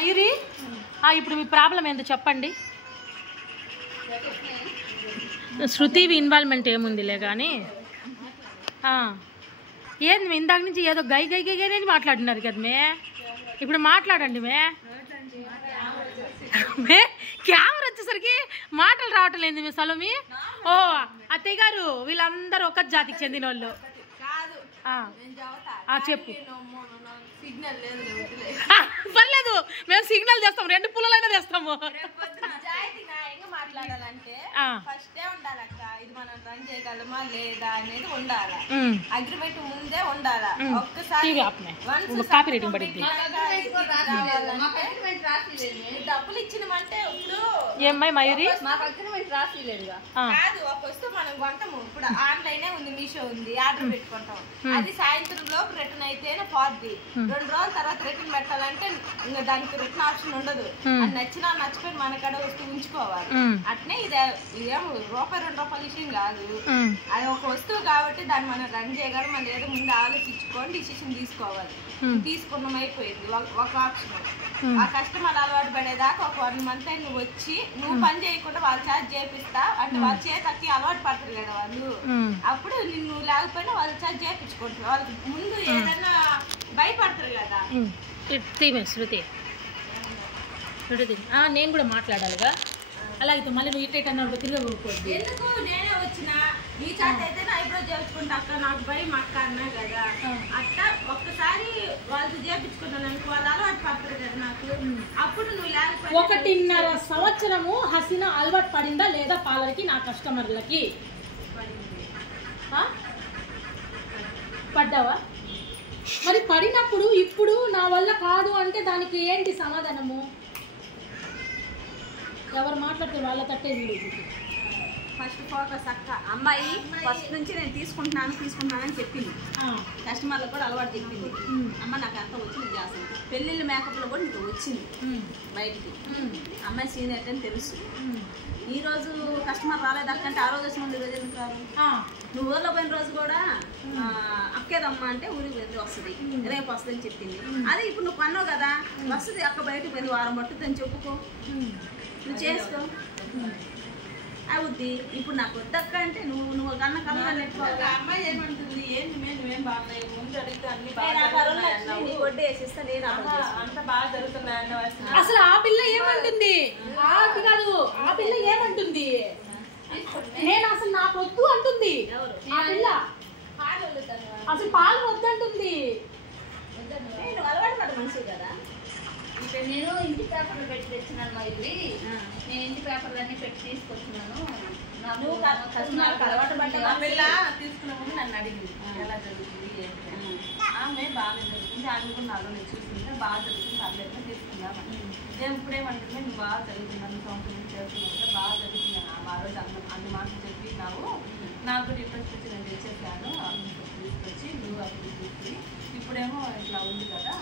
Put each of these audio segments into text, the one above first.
మయూరి ఇప్పుడు మీ ప్రాబ్లం ఏందో చెప్పండి. శృతి ఇన్వాల్వ్మెంట్ ఏముందిలే కానీ ఏంది మీ ఇందాక నుంచి ఏదో గై గై గై అనేది మాట్లాడినారు కదా ఇప్పుడు మాట్లాడండి కెమెరా వచ్చేసరికి మాటలు రావటం లేదు మీ సలోమి. ఓ అత్తయ్య గారు వీళ్ళందరూ ఒక జాతికి చెందిన వాళ్ళు. చెప్పు. పర్లేదు మేము సిగ్నల్ చేస్తాం, 2 పుల్లలైనా తెస్తాము. మాట్లాడాలంటే ఫస్ట్ ఉండాలక్క, ఇది మనం రన్ చేయగలమా లేదా అనేది ఉండాలి. అగ్రిమెంట్ ముందే ఉండాలా. ఒక్కసారి డబ్బులు ఇచ్చినమంటే ఇప్పుడు ఏమై మయూరి మాకు అగ్రిమెంట్ రాసిలేదుగా కాదు. ఒక వస్తువు మనం కొంటాము, ఇప్పుడు ఆన్లైన్ ఉంది, మీషో ఉంది, ఆర్డర్ పెట్టుకుంటాం. అది సాయంత్రం లోపు రిటర్న్ అయితేనే పోద్ది. 2 రోజుల తర్వాత రిటర్న్ పెట్టాలంటే ఇంకా దానికి రిటర్న్ ఆప్షన్ ఉండదు. అది నచ్చినా నచ్చిపోయి మన కాడ వస్తువు ఉంచుకోవాలి. అట్నే ఇదేం ₹1-2 విషయం కాదు. అది ఒక వస్తువు కాబట్టి దాన్ని మనం రన్ చేయగలం. మనం ఏదో ముందు ఆలోచించుకొని డిసిషన్ తీసుకోవాలి. తీసుకున్నాం అయిపోయింది ఒక ఆప్షన్. ఆ కస్టమర్ అలవాటు పడేదాకా ఒక 1 మంత్ నువ్వు వచ్చి నువ్వు పని చేయకుండా వాళ్ళు ఛార్జ్ చేపిస్తా అంటే వాళ్ళ చేతకి అలవాటు పడతారు కదా వాళ్ళు. అప్పుడు నువ్వు లేకపోయినా వాళ్ళు ఛార్జ్ చేయించుకుంటారు. వాళ్ళకి ముందు ఏదైనా భయపడతారు కదా. శృతి నేను కూడా మాట్లాడాలిగా. అలాగే మళ్ళీ నువ్వు ఇట్లా అన్నాడు తిరగకూడదు. ఎందుకు నేనే వచ్చిన ఈ చాట్ అయితే ఐబ్రో చేయించుకుంటా అక్క, నాకు భయం అక్క అన్నా కదా. అట్లా ఒక్కసారి వాళ్ళతో చేయించుకున్నాను అనుకో, వాళ్ళు అలవాటు పడతారు కదా నాకు. అప్పుడు నువ్వు లేకపోతే 1.5 సంవత్సరము హసీనా అలవాటు పడిందా లేదా పార్లర్కి నా కస్టమర్లకి? పడ్డావా? మరి పడినప్పుడు ఇప్పుడు నా వల్ల కాదు అంటే దానికి ఏంటి సమాధానము? ఎవరు మాట్లాడితే వాళ్ళ తట్టే ఫస్ట్ ఫోకస్ అక్క. అమ్మాయి ఫస్ట్ నుంచి నేను తీసుకుంటున్నానని చెప్పింది. కస్టమర్లకు కూడా అలవాటు చెప్పింది. అమ్మ నాకు అంతా వచ్చి నేను చేస్తాను. పెళ్ళిళ్ళ మేకప్లో కూడా నీకు వచ్చింది బయటికి. అమ్మాయి సీనియర్ అని తెలుసు. ఈ రోజు కస్టమర్ రాలేదక్కంటే ఆ రోజు వచ్చిన ముందు రోజు ఎందుకు రాదు? నువ్వు ఊర్లో పోయిన రోజు కూడా అక్కేదమ్మా అంటే ఊరికి వెళ్ళి వస్తుంది, రేపు వస్తుంది అని చెప్పింది. అదే ఇప్పుడు నువ్వు కొన్నావు కదా, వస్తుంది అక్క బయటకు పోయింది, వారం పట్టుద్దని చెప్పుకో, నువ్వు చేసుకో అవుద్ది. ఇప్పుడు నాకు వద్దక్క అంటే నువ్వు కన్న కన్నా అమ్మాయి ఏమంటుంది? ఏంటి నువ్వేం బాగున్నాయి ముందు అడిగితే అన్ని వడ్డీ వేసిస్తా, నేను అంత బాగా జరుగుతున్నాయన్న. అసలు ఆ పిల్ల ఏమంటుంది? కాదు, ఆ పిల్ల ఏమంటుంది? నేను అసలు నాకు వద్దు అంటుంది ఆ పిల్ల. అసలు పాలు వద్దంటుంది. అలవాటు పడ మనిషి కదా. నేను ఇంటి పేపర్లు పెట్టి తెచ్చినాను మైత్రి. నేను ఇంటి పేపర్లన్నీ పెట్టి తీసుకొచ్చినాను. అలవాటు పడ్డా పిల్ల తీసుకున్న ముందు నన్ను అడిగింది ఎలా జరుగుతుంది ఏంటి. ఆమె బాగా జరుగుతుంది, ఆమె కూడా నాలో నేను చూసుకుంటే బాగా జరుగుతుంది, అట్లయితే తీసుకుందాం. నేను ఇప్పుడేమంటుంది, నువ్వు బాగా జరుగుతున్నాను, సంవత్సరం చేస్తున్నావు కదా, బాగా జరుగుతున్నాను. ఆ రోజు అన్ని మాటలు చెప్పి నాకు కూడా ఇంట్రెస్ట్ వచ్చి నేను తెచ్చేసాను. తీసుకొచ్చి నువ్వు అప్పుడు తీసుకుని ఇప్పుడేమో ఇట్లా ఉంది కదా.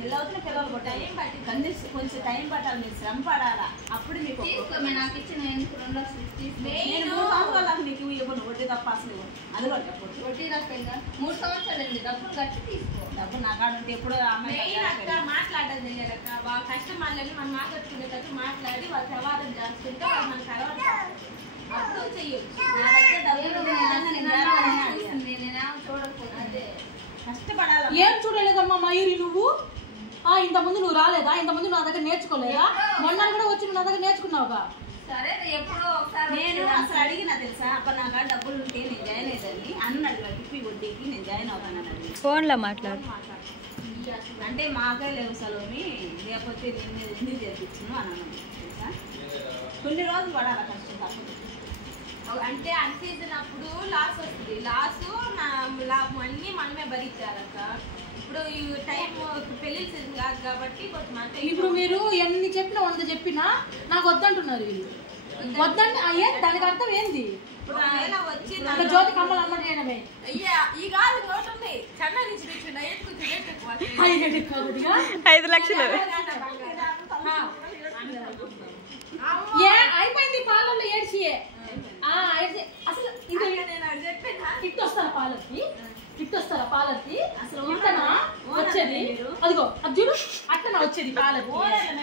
పెళ్ళవుతున్న పిల్లలు కూడా టైం పట్టి కొంచెం టైం పట్టాలి, మీరు శ్రమ పడాలా. అప్పుడు మీకు నాకు ఇచ్చిన 2 లక్షలు నీకు ఇవ్వను వడ్డీ తప్ప అసలు అది కూడా చెప్పదు. వడ్డీ తప్ప 3 సంవత్సరాలు డబ్బులు కట్టి తీసుకో. డబ్బులు నా కాడ ఉంటే ఎప్పుడు మాట్లాడడం తెలియదక్క. వాళ్ళ కస్టమర్లని మనం మాట్లాడుకునేటట్టు మాట్లాడి వాళ్ళు వ్యవహారం చేస్తుంటే వాళ్ళు మనకు అలవాటు అప్పుడు చెయ్యొచ్చు. నా దగ్గర నేనేమో చూడకపోతే కష్టపడాలి. ఏం చూడలేదమ్మా మయూరి నువ్వు? ఇంతకుముందు నువ్వు రాలేదా? ఇంతకుముందు నా దగ్గర నేర్చుకోలేదా? మొన్న కూడా వచ్చి నా దగ్గర నేర్చుకున్నావుగా. సరే ఎప్పుడో ఒకసారి నేను అసలు అడిగినా తెలుసా, అప్పుడు నా కాడ డబ్బులు ఉంటే నేను జాయిన్ అయ్యేదాన్ని అన్నాడు. టిప్పి వడ్డీకి నేను జాయిన్ అవుతానని అడిగి ఫోన్లో మాట్లాడు అంటే మాకే లేవు సలోమి, లేకపోతే నేను ఎందుకు చేర్పించాను అని అన్నాను తెలుసా. కొన్ని రోజులు పడాలి కష్టం తప్పదు. అంటే అన్సీజన్ అప్పుడు లాస్ వస్తుంది, లాభం అన్నీ మనమే భరించాలక్క. ఇప్పుడు ఈ టైం పెళ్లి సీజన్ కాదు కాబట్టి కొంచెం అంటే ఇప్పుడు మీరు ఎన్ని చెప్పినా 100 చెప్పినా నాకు వద్దంటున్నారు వీళ్ళు. వద్దంటే దానికి అర్థం ఏంది? వచ్చి జ్యోతి కమ్మలు అమ్మడి చేయడమే. అయ్యా ఈ కాదు నోట్ ఉంది చెన్నై నుంచి 5 లక్షలు అయిపోయింది పాలల్లో ఏడ్చి. అసలు ఇటు వస్తారు పాలకి ఇట్టొస్తారా పాలకి అసలు ఇట్టనా వచ్చేది అదిగో అది చూడు అట్టనా వచ్చేది పాలకి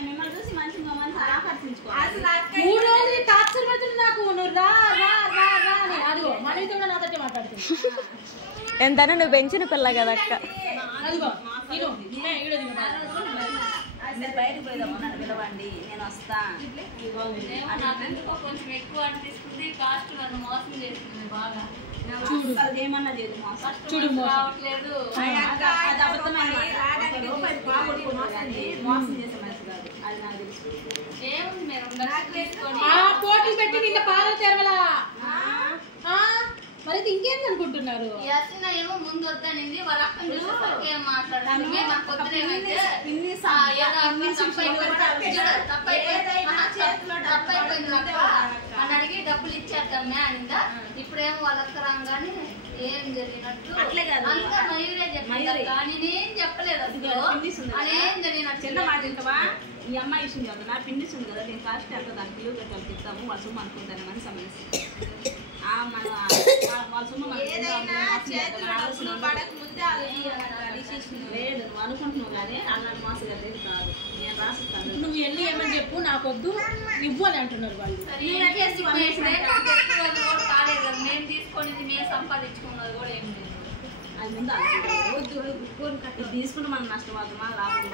మిమ్మల్ని చూసి మంచిగా ఆకర్షించుకోవాలి 3 రోజులు టార్చర్ పెడుతుంది నాకు నువ్వు రా రా రా రా అని అదిగో మనకి కూడా నాతో మాట్లాడుతుంది ఎంతనే నువ్వు పెంచిన పిల్ల కదా అక్క అదిగో బయటకు పోయేదాము నన్ను పిలవండి నేను వస్తా కొంచెం ఎక్కువ అనిపిస్తుంది కాస్ట్ నన్ను మోసం చేస్తుంది బాగా ఏమన్నా లేదు చూడు రావట్లేదు మోసం చేసే మనిషి కాదు అది నాకు తెలుసు ఏముంది మీరు పోటీ పెట్టి నిన్న పాలు తెరవలా మరి ఇంకేంది అనుకుంటున్నారు యసిన ఏమో ముందు వద్దనింది వాళ్ళ అక్కని చూసేసరికి ఏం మాట్లాడాలి నాకు వద్దనేమైతే తప్పైపోయింది అని అడిగి డబ్బులు ఇచ్చేద్దామే అనిందా ఇప్పుడేమో వాళ్ళ అక్క రాగానే ఏం జరిగినట్టు అంతా మయూరే చెప్పింది కానీ నేనేం చెప్పలేదు అసలు అదేం జరిగినట్టు చిన్న మాట ఇంకవా ఈ అమ్మాయి విషయం చెప్తా నా పిండిస్ ఉంది కదా నేను కాస్ట్ ఎంత దానికి కిలో పెట్టాలి చెప్తాము వాళ్ళ సొమ్ము అనుకుంటాను మన సమస్య లేదు నువ్వు అనుకుంటున్నావు కానీ అలా మోసగలేదు కాదు నేను రాసిస్తాను నువ్వు ఎన్ని ఏమని చెప్పు నాకొద్దు ఇవ్వు అని అంటున్నారు వాళ్ళు మేము తీసుకునేది మేము సంపాదించుకున్నది కూడా ఏం లేదు అది ముందు తీసుకుంటే మనం నష్టపోతామా లాభం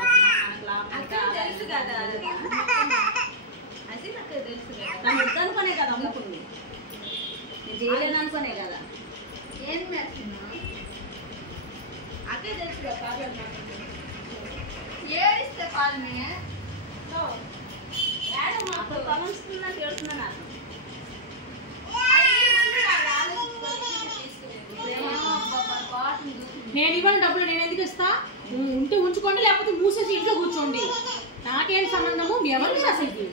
మనకు లాభం తెలుసు కదా అది నాకు తెలుసు కదా నన్ను వద్దనుకునే కదా అమ్ముకుంది నేను చేయలేను అనుకునే కదా ఏం చేస్తున్నా అదే తెలుసు కదా ఏడిస్తే పాలని కలుస్తుందని తెలుస్తున్నా నాకు నేను ఇవ్వని డబ్బులు నేను ఎందుకు ఇస్తా ఉంటే ఉంచుకోండి లేకపోతే మూసేసి ఇంట్లో కూర్చోండి నాకేం సంబంధము ఎవరు మీరు అసలుకి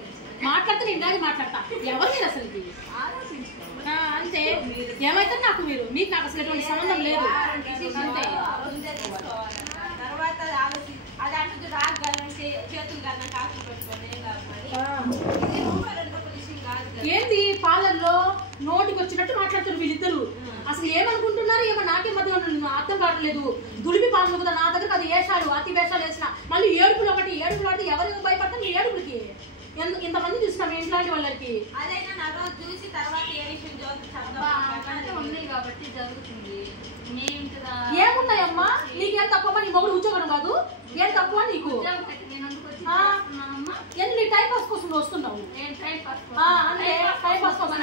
మాట్లాడితే నేను దాన్ని మాట్లాడతా ఎవరు మీరు అసలుకి అంతే ఏమైతే నాకు మీకు నాకు అసలు ఎటువంటి సంబంధం లేదు అంతే తర్వాత అది అంటే రాగలంటే చేతులు గల్లంటే ఆకులు పెట్టుకోండి ఏంది పార్లర్లో నోటికి వచ్చినట్టు మాట్లాడుతున్నారు వీళ్ళిద్దరు అసలు ఏమనుకుంటున్నారు ఏమో నాకే మధ్య అర్థం కావట్లేదు దులిపి పాలు కదా నా దగ్గర అది వేషాలు అతి వేషాలు వేసిన మళ్ళీ ఏడుపులు ఒకటి ఎవరు భయపడతాం ఈ ఏడుపులకి ఇంతమంది చూసినాం ఇంట్లాంటి వాళ్ళకి అదైనా నా రోజు చూసి తర్వాత ఏ విషయం ఉన్నాయి కాబట్టి జరుగుతుంది ఏమున్నాయమ్మా నీకేం తక్కువ నీ మొగుడు ఉద్యోగం కాదు ఏం తక్కువ నీకు నీ టైం పాస్ కోసం వస్తున్నావు అంటే టైం పాస్ కోసం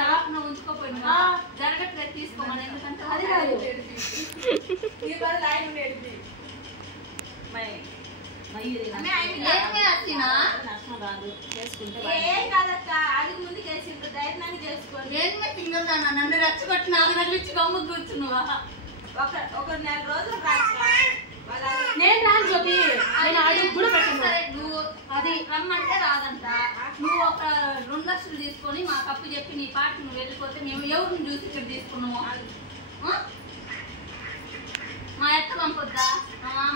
ఉంచుకోపోయినా జరగట్లేదు తీసుకోమని ఎందుకంటే అది కాదు ముందు చేసి ప్రయత్నాన్ని చేసుకోండి ఏమే తింగదానా నన్ను రెచ్చగొట్టి 4 నెలలు ఇచ్చి గమ్ము కూర్చున్నావా ఒక నెల రోజులు నేను రాను జ్యోతి నేను అడుగు కూడా పెట్టను నువ్వు అది రమ్మంటే రాదంట నువ్వు ఒక 2 లక్షలు తీసుకొని మాకు అప్పు చెప్పి నీ పార్టీ నువ్వు వెళ్ళిపోతే మేము ఎవరిని చూసి ఇక్కడ తీసుకున్నాము మా ఎత్త పంపొద్దా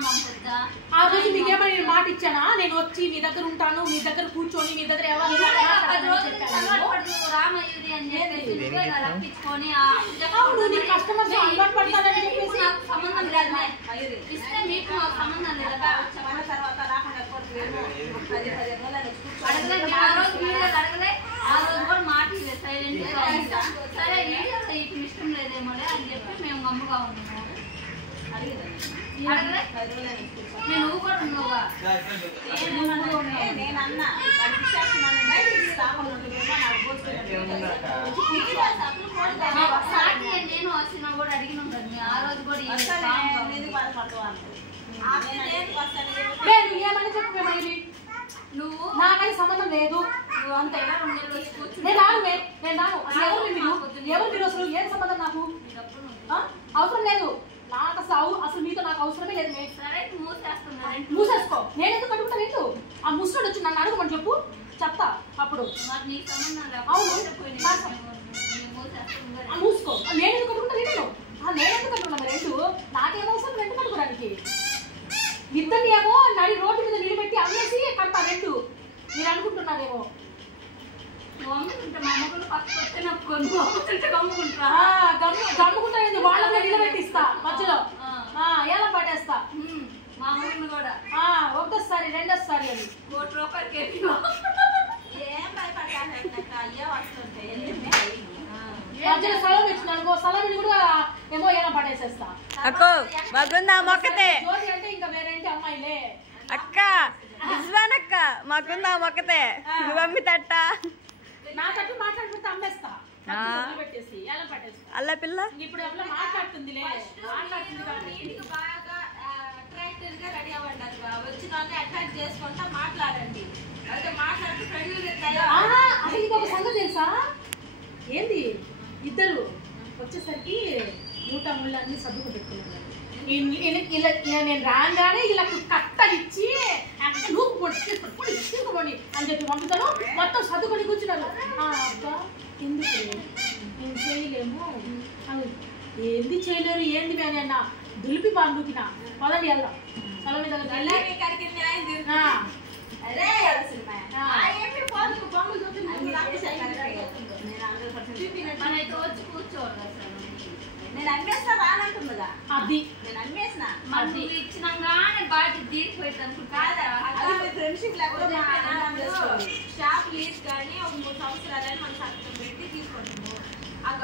పంపొద్దా ఆ రోజు మీకేమని నేను మాట ఇచ్చానా నేను వచ్చి మీ దగ్గర ఉంటాను మీ దగ్గర కూర్చొని మీ దగ్గర రామయ్యది అని చెప్పేసి రప్పించుకొని కస్టమర్స్ అలవాటు పడతారని చెప్పేసి నాకు సంబంధం లేదు ఇస్తే మీకు మాకు సంబంధం లేదు తర్వాత రాకుండా అడగలే ఆ రోజు వీడియోలు అడగలే ఆ రోజు కూడా మాట సైలెంట్ సరే వీడియోలో ఇప్పుడు ఇష్టం లేదేమో అని చెప్పి మేము గమ్ముగా ఉన్నాము నువ్వు కూడా ఉన్నావా నేను వచ్చినా కూడా అడిగినాం కదా ఆ రోజు కూడా ఏమని చెప్పి నువ్వు నాకైతే సంబంధం లేదు అంత ఎలా 2 నెలలు వచ్చి కూర్చుని నేను రాను ఎవరు మీరు అసలు ఏం సంబంధం నాకు అవసరం లేదు నాకు అసలు మీతో నాకు అవసరమే లేదు మూసేసుకో నేను ఎందుకు కట్టుకుంటాను ఏంటో ఆ ముసలోడు వచ్చి నన్ను అడగమని చెప్పు చెప్తా అప్పుడు మూసుకో నేను ఎందుకు కట్టుకుంటాను నేను ఎందుకు కట్టుకున్నాను రెండు నాకేమవసరం రెండు కట్టుకోవడానికి ఇద్దరిని ఏమో నడి రోడ్డు మీద నిలబెట్టి అమ్మేసి కడతా రెండు మీరు అనుకుంటున్నారేమో గమ్ముకుంటా వాళ్ళ నిలబెట్టిస్తా మధ్యలో ఎలా పడేస్తా మా ఊరిని కూడా ఒకటోసారి రెండోసారి అని ₹1 ఏం భయపడతాను అయ్యే వస్తుంటాయి మధ్యలో సెలవు ఇచ్చినాను సెలవుని కూడా ఏమో ఎలా పడేసేస్తా అక్కో మాకుందా మొక్కతే జోడి అంటే ఇంకా వేరేంటి అమ్మాయిలే అక్క నిజమేనక్క మాకుందా మొక్కతే నువ్వు అమ్మితట్ట నా తట్టు మాట్లాడిపోతే అమ్మేస్తా పెట్టేసి ఎలా పట్టేస్తా అల్ల పిల్ల ఇప్పుడు అట్లా మాట్లాడుతుందిలే మాట్లాడుతుంది కాబట్టి ఇంటికి బాగా అట్రాక్టివ్ గా రెడీ అవ్వండి అక్క వచ్చిన వాళ్ళని అట్రాక్ట్ చేసుకుంటా మాట్లాడండి అయితే మాట్లాడుతూ ఫ్రెండ్లీ అసలు ఇంకొక సంగతి తెలుసా ఏంది ఇద్దరు వచ్చేసరికి 100 అన్ని సర్దుకు పెట్టుకున్నాను నేను రాగానే ఇలా కట్టలిచ్చి నువ్వు తీసుకుపోండి అని చెప్పి పంపుతాను మొత్తం సర్దుకొని కూర్చున్నారు అక్క ఎందుకు నేను చేయలేము ఏంది చేయలేరు ఏంది మేము అన్న దులిపి పండుకినా పదండి వెళ్దాం సెలవు మీద మనైతే వచ్చి కూర్చోవాలి నేను అమ్మేస్తా రానంటుందిగా అది నేను అమ్మేసిన మనం ఇచ్చినాగానే బాటి తీరిపోయింది ఫ్రెండ్షిప్ లేకపోతే షాప్ లీజ్ కానీ ఒక 3 సంవత్సరాలని మనం సంతకం పెట్టి తీసుకుంటాము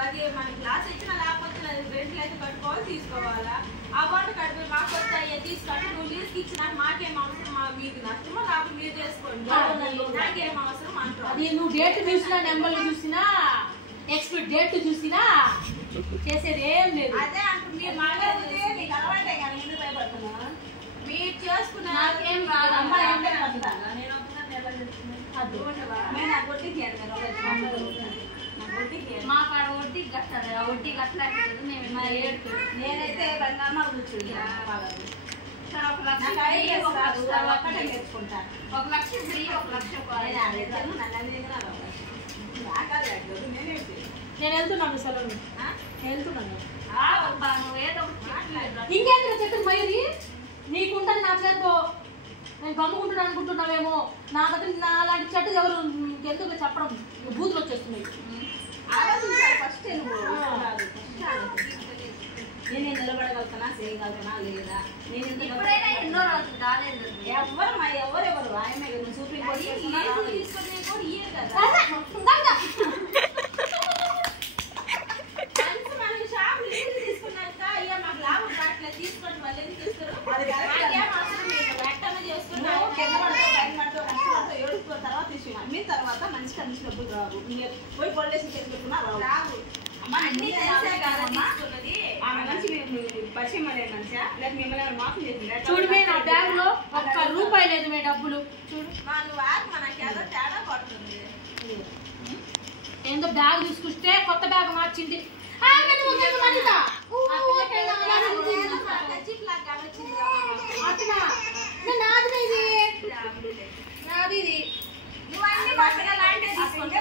అది మన క్లాస్ ఇచ్చిన లేకపోతే రెంట్లు అయితే కట్టుకోవాలి తీసుకోవాలా ఆ బాట కట్టుకుని మాకు వస్తే అయ్యే తీసుకుంటే నువ్వు లీజ్కి ఇచ్చినాక మాకేం అవసరం మీకు నష్టమో లేకపోతే మీరు చేసుకోండి నాకేం అవసరం అంటారు అది నువ్వు డేట్ చూసినా నెంబర్లు చూసినా నెక్స్ట్ డేట్ చూసినా చేసేది ఏం లేదు అదే అంటారు మీరు మాట్లాడితే మీకు అలవాటే కానీ ఎందుకు భయపడుతున్నా మీరు చేసుకున్న నాకేం రాదు అమ్మాయి నేను మా కాడ వడ్డీ కట్టాలి ఆ వడ్డీ కట్టలేదు మేము నేనైతే బంగారం కూర్చుంటా సరే 1 లక్ష ఫ్రీ 1 లక్ష నేను వెళ్తున్నాను సెలవు నేను వెళ్తున్నాను నువ్వేదో ఇంకేంటి చెప్పిన మయూరి నీకుంటుంది నా చేతితో నేను గమ్ముకుంటున్నాను అనుకుంటున్నావేమో నాకైతే నా లాంటి చెట్టు ఎవరు ఎందుకు చెప్పడం బూతులు వచ్చేస్తున్నాయి ఫస్ట్ నేను నిలబడగలుగుతానా చేయగలుగుతానా లేదా నేను ఇప్పుడైనా ఎన్నో రోజులు కాలేదు ఎవరెవరు ఆయన చూపించి తీసుకుని కూడా ఇయ్యరు కదా షాప్ తీసుకున్నాక అయ్యా మాకు లాభం రావట్లేదు తీసుకోండి వాళ్ళు ఎందుకు ఇస్తారు తర్వాత తీసుకున్నా తర్వాత మంచి కండిషన్ డబ్బులు రావు పోయి పొల్లేసి పెట్టుకున్నా రావు అన్ని తెలిసే కాదమ్మా మంచి పరిచయం మనిషా లేక మిమ్మల్ని మాఫీ చేసిందా చూడమే నా బ్యాగ్ లో ₹1 లేదు మే డబ్బులు చూడు నువ్వు మనకి ఏదో తేడా పడుతుంది ఏందో బ్యాగ్ తీసుకుంటే కొత్త బ్యాగ్ మార్చింది నాది ఇది నువ్వన్నీ బట్టలు లాంటివి తీసుకుంటే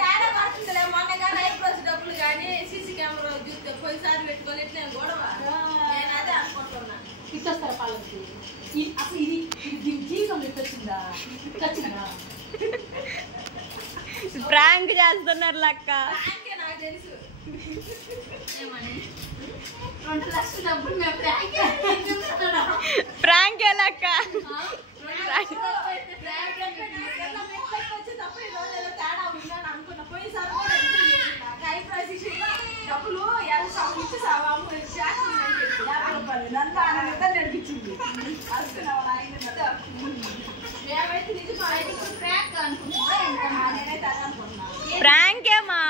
తేడా పడుతుందిలే మొన్నగా ఐబ్రోస్ డబ్బులు కానీ సీసీ కెమెరా చూస్తే పోయిసారి పెట్టుకొని ఇట్లా గొడవ నేను అదే అనుకుంటున్నా ఇచ్చొస్తారా పాలకి అసలు ఇది దీని జీవితంలో ఇట్టొచ్చిందా ఇట్టొచ్చిందా ప్రాంక్ చేస్తున్నారు లక్క నాకు తెలుసు ఏమని 2 లక్షల డబ్బులు మేము ప్రాంక్ లక్క డబ్బులు నడిపించింది ప్రాంక్ ఏమా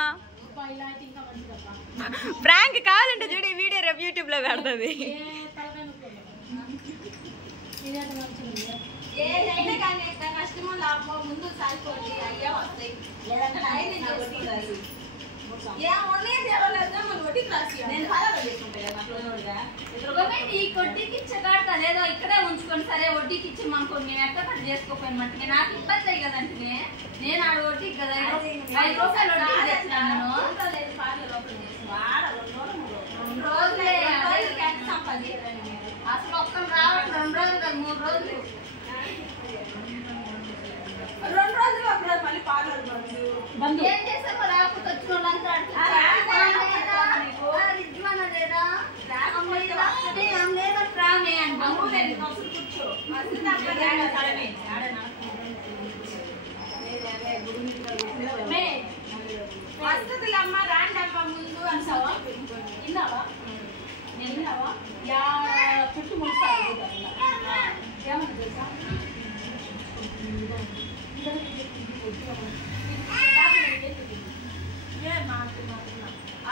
ప్రాంక్ కావాలంటే చూడు ఈ వీడియో రేపు యూట్యూబ్ లో పెడుతుంది ఏదైనా కానీ కష్టమో లాభమో ముందు సాగిపోండి అయ్యా వస్తాయి లేదంటే ఈ వడ్డీకి ఇచ్చే కాదు అదేదో ఇక్కడే ఉంచుకొని సరే వడ్డీకి ఇచ్చి అనుకోండి నేను ఎక్కడ కట్ చేసుకోపోయినట్టు నాకు ఇబ్బంది అయ్యి కదంటే నేను ఆడ వడ్డీకి కదా ₹5 వడ్డీ తెచ్చినాను అసలు ఒక్కరు రావట్లేదు 2 రోజులు కాదు 3 రోజులు 2 రోజులు ఒక రోజు మళ్ళీ పార్లర్ ఏం చేసామో రాకపోతే వచ్చిన వాళ్ళంతా వస్తుందిలమ్మ రాండమ్మ ముందు అంటావా విన్నావా నేను విన్నావా చుట్టూ ముడుస్తారు ఏమన్నా తెలుసా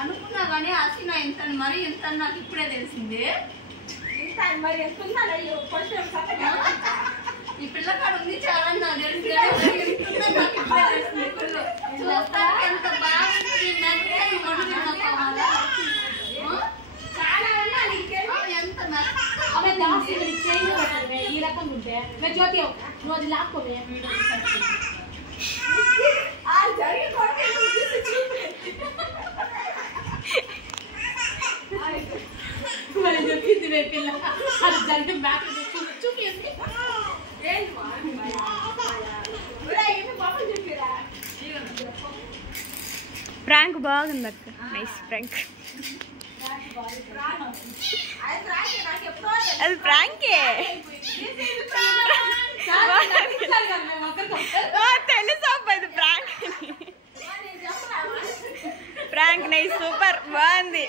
అనుకున్నా కానీ అసలు ఇంత మరి ఇంత నాకు ఇప్పుడే తెలిసింది. మరి ఎంత ఉందా కొంచెం ఈ పిల్లకాడు ఉంది చాలా నాకు తెలిసింది. నాకు ఇప్పుడే తెలిసింది. చూస్తానికి ఎంత బాగుంటుంది ఎంత ఈ రకంగా ఉంటే మేము జ్యోతి నువ్వు అది లాక్కోవే చెప్పింది రే పిల్ల అది జరిగిన బ్యాక్ చూపింది ప్రాంక్ బాగుంది అక్క. Nice prank. అది ప్రాంకే తెలుసా అది ప్రాంక్. ప్రాంక్ నైస్ సూపర్ బాగుంది.